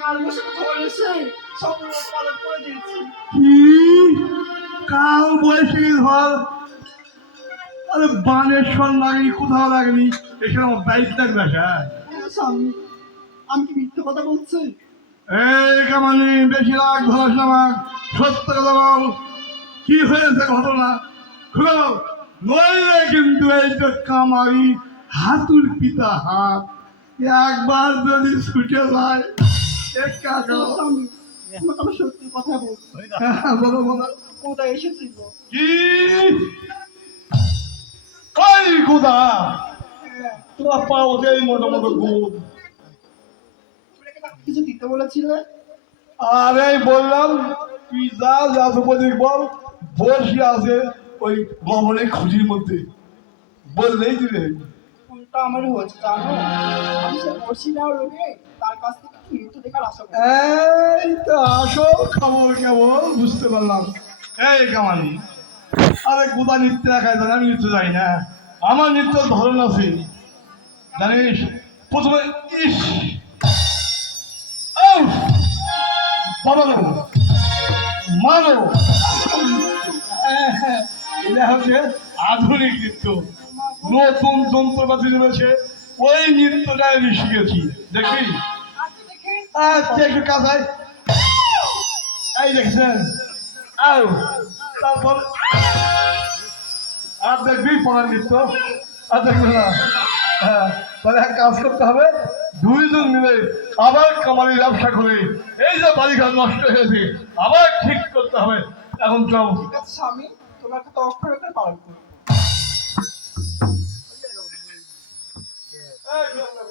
কাল বসে ঘরে এসে সব পালন করে দিয়েছি। কি কাল বৈশাখী ঝড়? আরে বানেশ্বর লাগেনি, কোথাও লাগেনি, এখানে আমার বাইক লাগবে। হ্যাঁ স্বামী, আমি কি মিথ্যে কথা বলছি? এই কামানি, বেশি রাগ ধরাস না আমার, সত্য কথা বল, কি হয়েছে ঘটনা খুলে বল, নইলে কিন্তু এই তো কামারি হাতুর পিতা হাত, একবার যদি ছুটে যায় স্বামী, তোমাকে আমি সত্যি কথা বলছি। বলো বলো। কোথায় এসেছিল? কি কই কোথা তোরা পাও যে মোটামুটি গুড়? কিছু দিতে বলেছিলে? আরে বললাম তুই যা যা সুপদিক বল, বসে আছে ওই গমনের খুঁজির মধ্যে, বললেই দিলে। ভুলটা আমার হয়েছে জানো, আমি সে বসি না রোগে তার কাছ থেকে মৃত্যু দেখার আশা করি। এই তো আসল খবর কেবল বুঝতে পারলাম। এই কামানি, আরে কোথা নৃত্য দেখায় জানি, আমি নৃত্য যাই না, আমার নৃত্যের ধরন আছে জানিস। প্রথমে ইস বাবালো মানো, এটা হচ্ছে আধুনিক নৃত্য, নতুন যন্ত্রপাতি রয়েছে, ওই নৃত্যটাই আমি শিখেছি, দেখবি। আচ্ছা দেখে আচ্ছা একটু কাঁচাই, এই দেখছেন, আও তারপর আর দেখবি পড়ার নৃত্য, আর দেখবে না। হ্যাঁ, তাহলে এক কাজ করতে হবে, দুইজন মিলে আবার কামারি ব্যবসা করে এই যে বাড়িঘর নষ্ট হয়েছে আবার ঠিক করতে হবে। এখন চল। ঠিক আছে স্বামী, তোমার কথা অক্ষরে পালন করো।